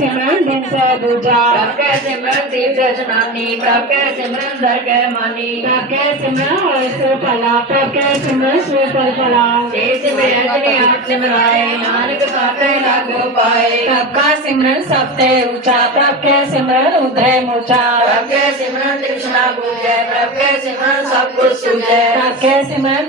सिमरन दिन से दूजा। तब सिमरन दिन से जनानी तब सिमरन दर के मानी। तब सिमरन और सुर पला तब सिमरन से पर पला से सिमरन अपने आप सिमराए नानक साथे लागो पाए। तब सिमरन सबसे ऊँचा तब सिमरन उदय मोचा। तब सिमरन कृष्णा गुजे तब सिमरन सब कुछ सुजे तब सिमरन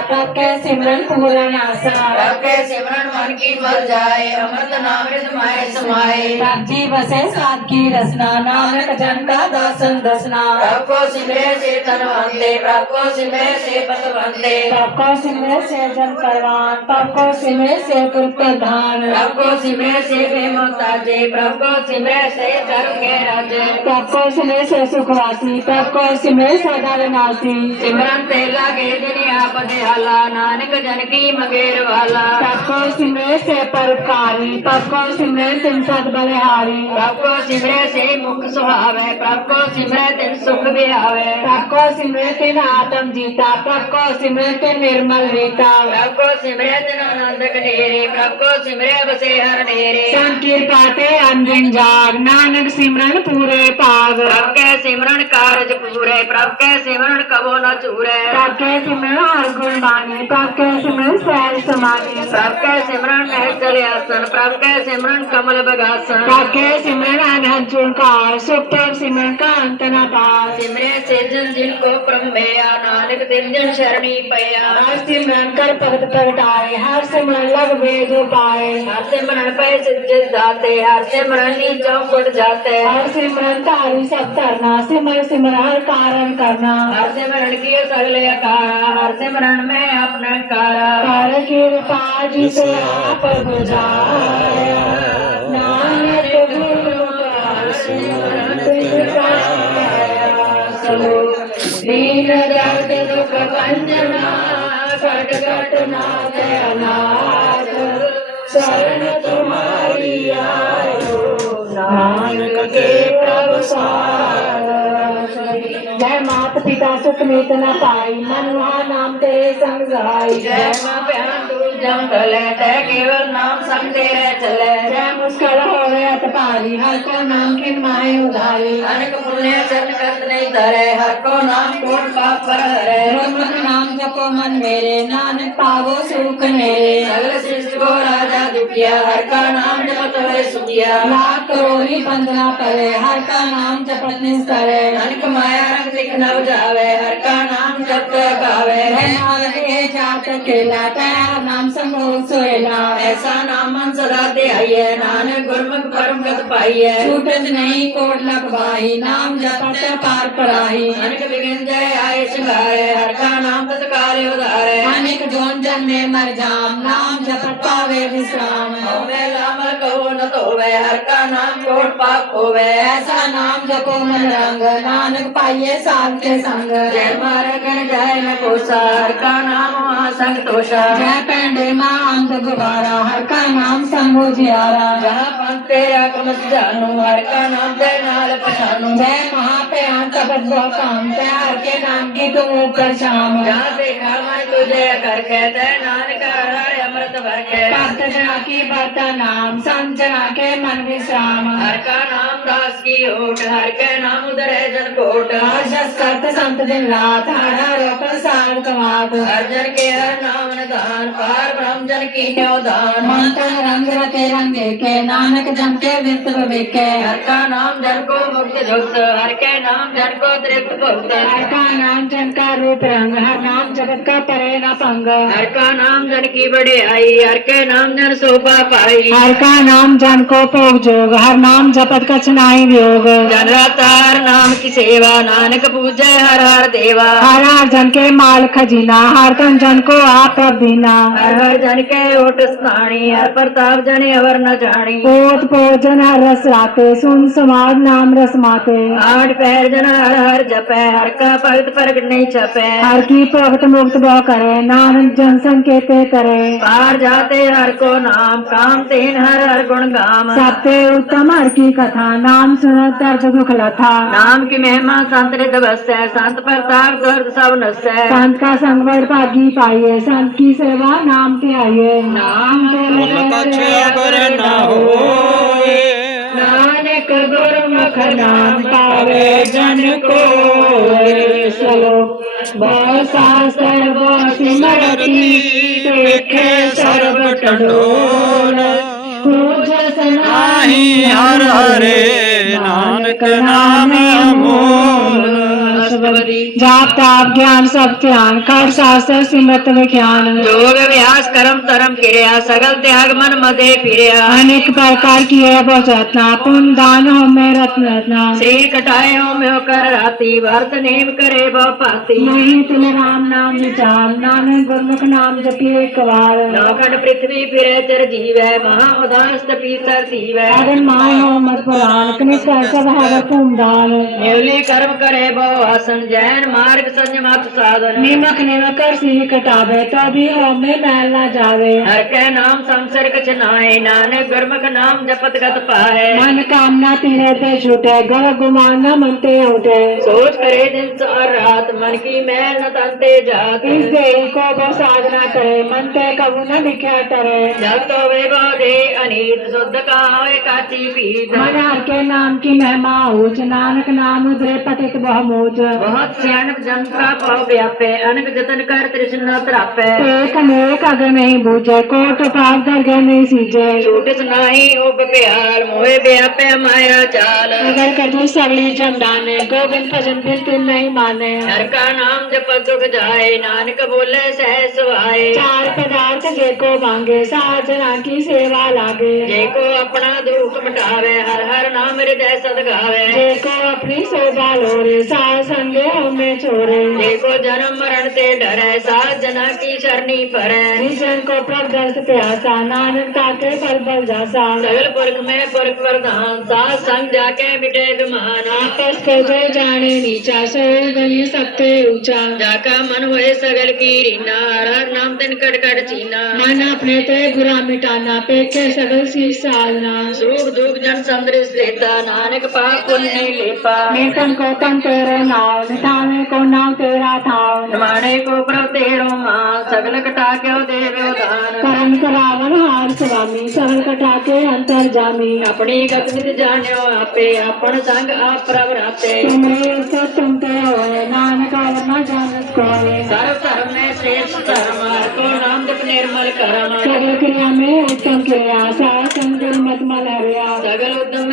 सबके सिमरन पूरा नासा सबके सिमरन मन की मर जाए अमृत नामृत माय समाए। जी बसे साध की रसना नानक जन का दासन दसना। सबको सिमरे से तन वंदे सबको सिमरे से पद वंदे सबको सिमरे से जन परवान सबको सिमरे से कुल प्रधान। सबको सिमरे से प्रेम ताजे सबको सिमरे से धर्म के राजे। सबको सिमरे से सुखवासी सबको सिमरे से धर्म नासी। सिमरन पहला लागे दुनिया आप वाला नानक जन की मंगेर वाला। सबको सिमरे से परकारी सबको सिमरे से सद बलिहारी। सबको सिमरे से मुख सुहावे सबको सिमरे तिन सुख बिहावे। सबको सिमरे तिन आत्म जीता सबको सिमरे तिन निर्मल रीता। सबको सिमरे तिन आनंद कनेरे सबको सिमरे बसे हर नेरे संकीर पाते अंजन जाग नानक सिमरन पूरे पाग। सबके सिमरन कारज पूरे सबके सिमरन कबो न चूरे। सबके सिमरन और पानी प्रभ कै सिमरन सैल समाधि। प्रभ कै सिमरन महल चले आसन प्रभ कै सिमरन कमल बगासन प्रभ कै सिमरन आनंद चुनकार सुख प्रभ सिमरन का अंत न पार सिमरे सिमरन जिनको प्रमेया नानक तिरजन शरणी पया। हर सिमरन कर भगत प्रगटाए हर सिमरन लग भेद पाए हर सिमरन पे सिद्धित जाते हर सिमरन नीचों पड़ जाते। हर सिमरन तारी सब तरना सिमर सिमर हर कारण करना। हर सिमरन की सगले अकारा हर सिमरन में अपना कारा। कर कृपा जिसे आप बुझाया नानक गुरु दीन दर्द दुख कट कट ना दयानाथ शरण तुम्हारी आयो नानक के प्रभु सार जय माता सुख मेतना पाई मनुआ नाम तेरे संग सहाई। ਜੈ जम डोले केवल नाम समझे चले। जय मुश्किल हो रे अटपारी हर को नाम किन माए उधारी। अनेक पुण्य चरण करत धरे हर को नाम कोट पाप पर हरे। रोमन नाम जपो मन मेरे नानक पावो सुख मेरे। सगल सृष्टि को राजा दुखिया हर का नाम जपत हुए सुखिया। लाख करोड़ी वंदना करे हर का नाम जपत निस्तारे। अनेक माया रंग लिखना जावे हर का नाम जप गावे जय नानक के जात केला तैयार नाम समूह सोएला ऐसा नाम मन सदा दे आइए नानक गुरमुख परम गत पाइए छूटत नहीं कोट लगवाई नाम जपत पार पराही नानक बिगिन जय आए सिंगारे हर का नाम तत्काल उधारे अनेक जोन जन्मे मर जाम नाम जपत पावे विश्राम होवे लामल कहो न तोवे हर का नाम कोट पाप होवे ऐसा नाम जपो मन रंग नानक पाइये साल के संग जय मार गण जय न कोसा हर का नाम वहाँ संग तोषा जय पेंडे माँ अंत गुबारा हर का नाम शंभु जियारा जहाँ पंथ तेरा कमस जानू हर का नाम दे नाल जय तपत बहुत काम हर के नाम की तुम ऊपर शाम जहाँ देखा मैं तुझे कर कहते नानक। भक्त जना की भरता नाम संत जना के मन विश्राम हर का नाम दास की ओट हर के नाम उधर है जन कोट हर्षस करत संत दिन रात हर हर प्रसाद कमात हर जन के हर नाम दान पार ब्रह्म जन की दान मंत्र रंग रते रंगे के नानक जम के वित्त विके हर का नाम जन को मुक्त जुक्त हर के नाम जन को तृप्त भुक्त हर का नाम जन का रूप रंग हर नाम जगत का परे न पंग हर का नाम जन की बड़े आई। हर के नाम जन शोभा पाई हर का नाम जन को भोग जोग हर नाम जपत कछ नाई वियोग। जन तार नाम की सेवा नानक पूजय हर हर देवा। हर हर जन के माल खजीना हर तन जन को आप बीना हर हर जन के ओट स्थानी हर प्रताप जने अवर न जानी। पोत भोजन हर रस राते सुन समाज नाम रस माते। आठ पैर जन हर हर जपै हर का भगत प्रगट नहीं छपै। हर की भगत मुक्त बहु करे नानक जन संकेते करे। पार जाते हर को नाम काम तीन हर हर गुण गाम। सत्य उत्तम हर की कथा नाम सुनत दर्द दुख लथा। नाम की महिमा संत रित बसै संत प्रताप दुर्द सब नसै। संत का संग भागी पाइए संत की सेवा नाम के आइए। नाम के ਕਛ रहे नानक गुरमुख नाम पावे जन को श्लोक बसा सर्व सिमरती देखे सर्व टंडोल हर हरे नानक नाम मोह जाप ताप ज्ञान सब ध्यान कर शास्त्र सिमरत विज्ञान जोग व्यास कर्म धर्म क्रिया सगल त्याग मन मदे फिरिया। अनेक प्रकार की है बहुत रत्ना पुण्य दान हो में रत्न रत्ना। श्री कटाए हो में कर राती भरत नेम करे बहु पाती। तुम राम नाम विचार नानक गुरमुख नाम जपिए एक बार। पृथ्वी फिरे चर जीवै महा उदास पीतर जीवै। अगन माय हो मत पुराण कनिष्ठ सब हर कुमदान न्यूली कर्म करे बहु आसन जैन मार्ग संयम साधन। निमक निमक कर सिर कटावे तभी हम मैल ना जावे। हर के नाम संसर कछ नाय नानक गुरमुख नाम जपत गत पाए मन कामना तिरे ते छूटे गल गुमाना मनते उठे। सोच करे दिन और रात मन की मैल न तंते जात। इस देह को बस करे मन ते कबू न लिखा करे जब तो वैभव दे अनीत शुद्ध का होए काची पीत मन हर के नाम की महिमा ऊंच नानक नाम उधरे पतित बहुमूच। बहुत सियानक जन का पाव व्यापे अनक जतन कर तृष्णा त्रापे। एक अनेक अगर नहीं बूझे कोट पाप दरगह नहीं सीजे। छूटिस नाही उब प्याल मोहे व्यापे माया चाल। अगर कभी सगली जमदाने गोविंद भजन बिन तुम नहीं माने। हर का नाम जप दुख जाए नानक बोले सह सुहाए चार पदार्थ जे जेको मांगे साधना की सेवा लागे। जे को अपना दुख मिटावे हर हर नाम हृदय सदगावे जे जेको अपनी सेवा लोरे सा संगे छोरे। जेको जन्म मरण ते डरे सात जना की शरणी परे जन को प्रभ दर्श प्यासा नानक ताके फल बल जासा। सगल पुरख में पुरख प्रधान सात संग जाके मिटे विमान आपस को जो जाने नीचा सो गली सबते ऊँचा। जाका मन हुए सगल की रीना हर हर नाम तिन कट कट चीना। मन अपने ते बुरा मिटाना पेखे सगल सी साधना। सुख दुख जन संदृश देता नानक पाप पुण्य लेपा को तम तेरे नाव निठाने को नाव तेरा थाव निमाणे को प्रभ तेरो माँ सगल कटा क्यों देव्यो दान। करम करावन हार स्वामी सरल कटा के अंतर जामी। अपनी गत जान्यो आपे अपन संग आप प्रभ राते तुम्हें से तुम ते होए नानक और न जानत कोई सर्व धर्म में श्रेष्ठ धर्म को नाम जप निर्मल करम। सगल क्रिया में उत्तम क्रिया सार संगुल मत मल हरिया सगल उद्यम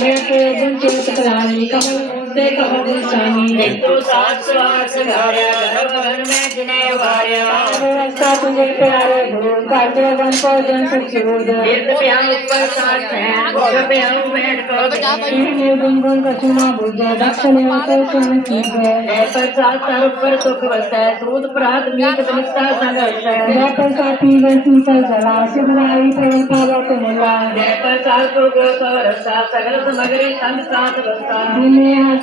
Mira. मुद्दे कहो गुसानी जिंतु सात सवार सगार्या गर्भ में जिने वार्या व्यवस्था तुझे प्यारे भूल दे वन को जन सुख सूद तीर्थ प्याऊ ऊपर सात सैन भोग प्याऊ बैठ को इन्हें गुनगुन कछुना बुझे दक्षिण तो सुन कीजे जय पर सात सर ऊपर सुख वसै सूत प्रात मीत विनिष्ठा संघर्ष जय पर साथी वे शीतल जला शिवराई प्रेम पावक मिला जय पर सात को गो सवरसा सगल समग्री सात बसा जिन्हें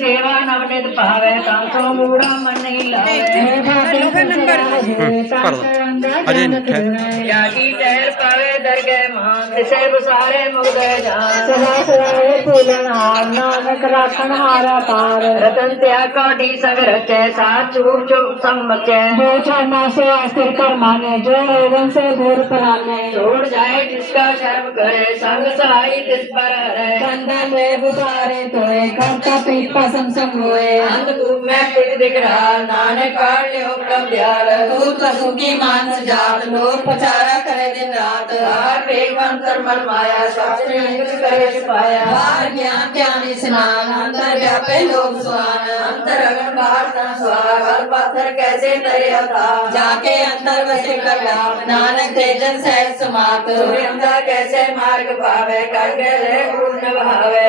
सेवा नवनित पावे तांसो मूढ़ा मन नहीं लावे अजय निठे जाकी टहल पावे दरगे मान तिसे बुसारे मुग्ध जान सदा सदा हे पूजन हार नानक राखन हारा पार रतन त्याग काटी सग रचे सात चूर चुप संग मचे जो छाना से अस्थिर कर माने जो एवं से दूर पराने छोड़ जाए जिसका शर्म करे संग सहाई तिस पर हरे चंदन में बुखारे तोए करता पीपा ಸಂಸಮುವೆ मैं पिट दिख रहा नाने काट लियो प्रम ध्यान दूध पशु की मांस जात लोग पचारा करे दिन रात हार पेग मंत्र मन माया शास्त्र लिंग करे सिपाया बाहर ज्ञान ज्ञान स्नान अंतर व्यापे लोग सुहान अंतर अगन बाहर तन सुहाग हर पाथर कैसे तरे अता जाके अंतर वसे कर लाभ नानक तेजन सहज समात सूर्यंदा कैसे मार्ग पावे कर गए गुण भावे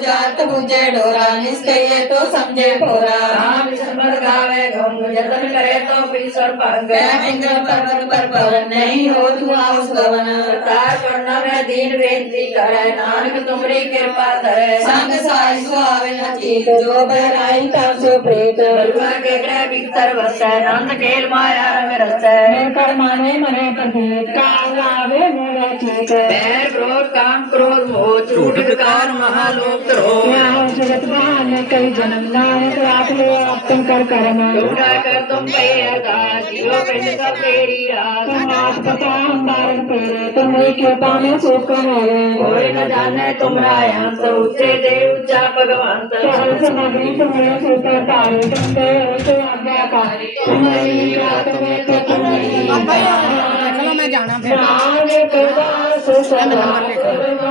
जात मुझे डोरा निस्कये तो समझे भोरा। राम संबर गावे गम जतन करे तो पीसर पर गए इंद्र पर्वत पर पवन नहीं हो दुआ उस गवन तार करना मैं दीन बेनती करे नानक तुमरी कृपा धरे। संग साई सुहावे नचीत जो बहराई तब सो प्रीत। बलवा के ग्रह भीतर बसे नंद केल माया में रसे। मैं कर माने मने प्रभु का आवे मैं मोरा चेत बैर क्रोध काम क्रोध मोह झूठ विकार महालोक द्रोह यहाँ जगत भान कई जन्म नायक रात ले आपन कर कर्म झूठा कर तुम पे आकाश ज़ीरो पिंड सब तेरी रात समाज पता हमारे पेरे तुम्हारी कृपा में सुख है कोई न जाने तुमरा अंत ऊँचे दे ऊँचा भगवंत चल समग्री तुम्हें सुख पाए तुम दे तो आज्ञाकारी तुम्हारी रात में तो तुम्हारी ਚਲੋ ਮੈਂ ਜਾਣਾ ਫਿਰ। ਨਾਨਕ ਦਾਸ ਸਦਾ